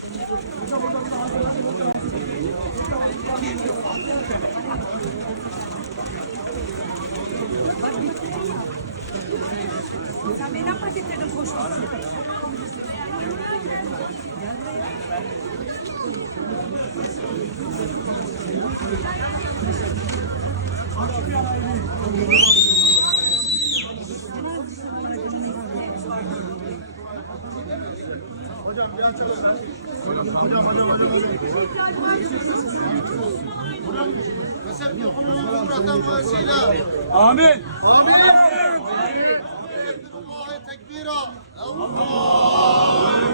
Sen beni Hocam bir açalım. Hocam hocam hocam. Mesela okulunu bırakan. Amin. Amin. Amin. Tekbira. Allah.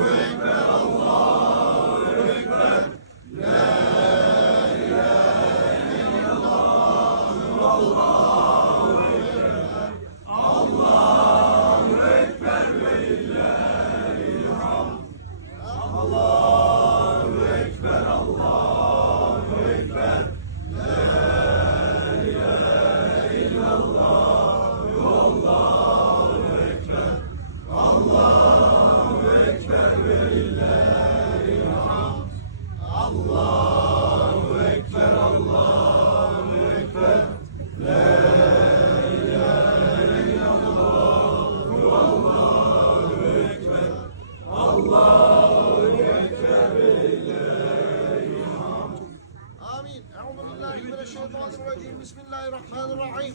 الرجيم. بسم الله الرحمن الرحيم.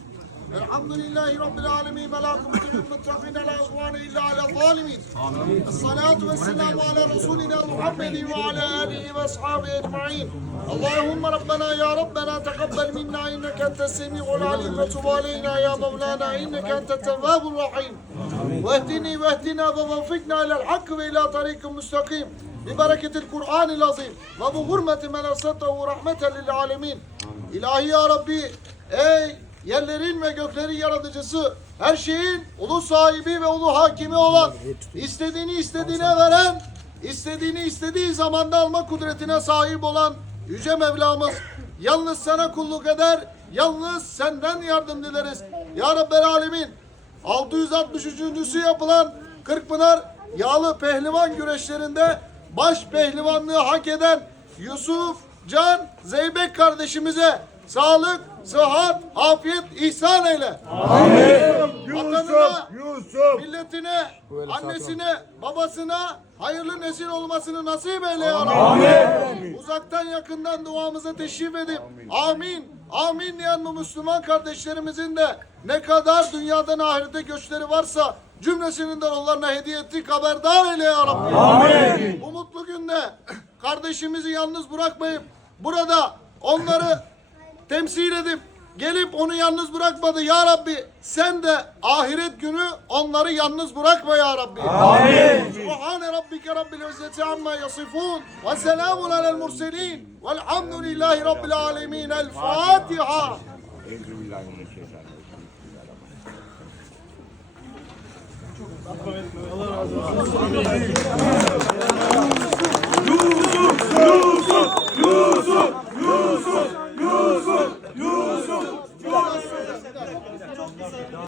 الحمد لله رب العالمين ملائكة المتقين لا عدوان إلا على الظالمين. الصلاة والسلام على رسولنا محمد وعلى آله وأصحابه أجمعين. اللهم ربنا يا ربنا تقبل منا إنك أنت السميع العليم. وتب علينا يا مولانا إنك أنت التواب الرحيم. واهدني واهدنا ووفقنا إلى الحق وإلى طريق مستقيم. ببركة القرآن العظيم وبغرمة من أرسلته رحمة للعالمين. İlahi ya Rabbi ey yerlerin ve göklerin yaratıcısı her şeyin ulu sahibi ve ulu hakimi olan istediğini istediğine veren istediğini istediği zamanda alma kudretine sahip olan Yüce Mevlamız yalnız sana kulluk eder yalnız senden yardım dileriz Ya Rabbel Alemin 663. yapılan Kırkpınar Yağlı Pehlivan güreşlerinde baş pehlivanlığı hak eden Yusuf Can Zeybek kardeşimize sağlık, sıhhat, afiyet ihsan eyle. Vatanına, milletine, annesine, babasına hayırlı nesil olmasını nasip eyle ya Rabbi. Uzaktan yakından duamızı teşrif edip amin, amin diyen bu Müslüman kardeşlerimizin de ne kadar dünyadan ahirete göçleri varsa cümlesinin de onlarına hediye ettik haberdar eyle ya Rabbi. Bu mutlu günde kardeşimizi yalnız bırakmayıp burada onları temsil edip gelip onu yalnız bırakmadı ya Rabbi. Sen de ahiret günü onları yalnız bırakma ya Rabbi. Amin. Subhane rabbike rabbil izzeti amma yasifun. Ve selamun alel murselin. Velhamdülillahi rabbil alemin. El Fatiha. Allah razı olsun.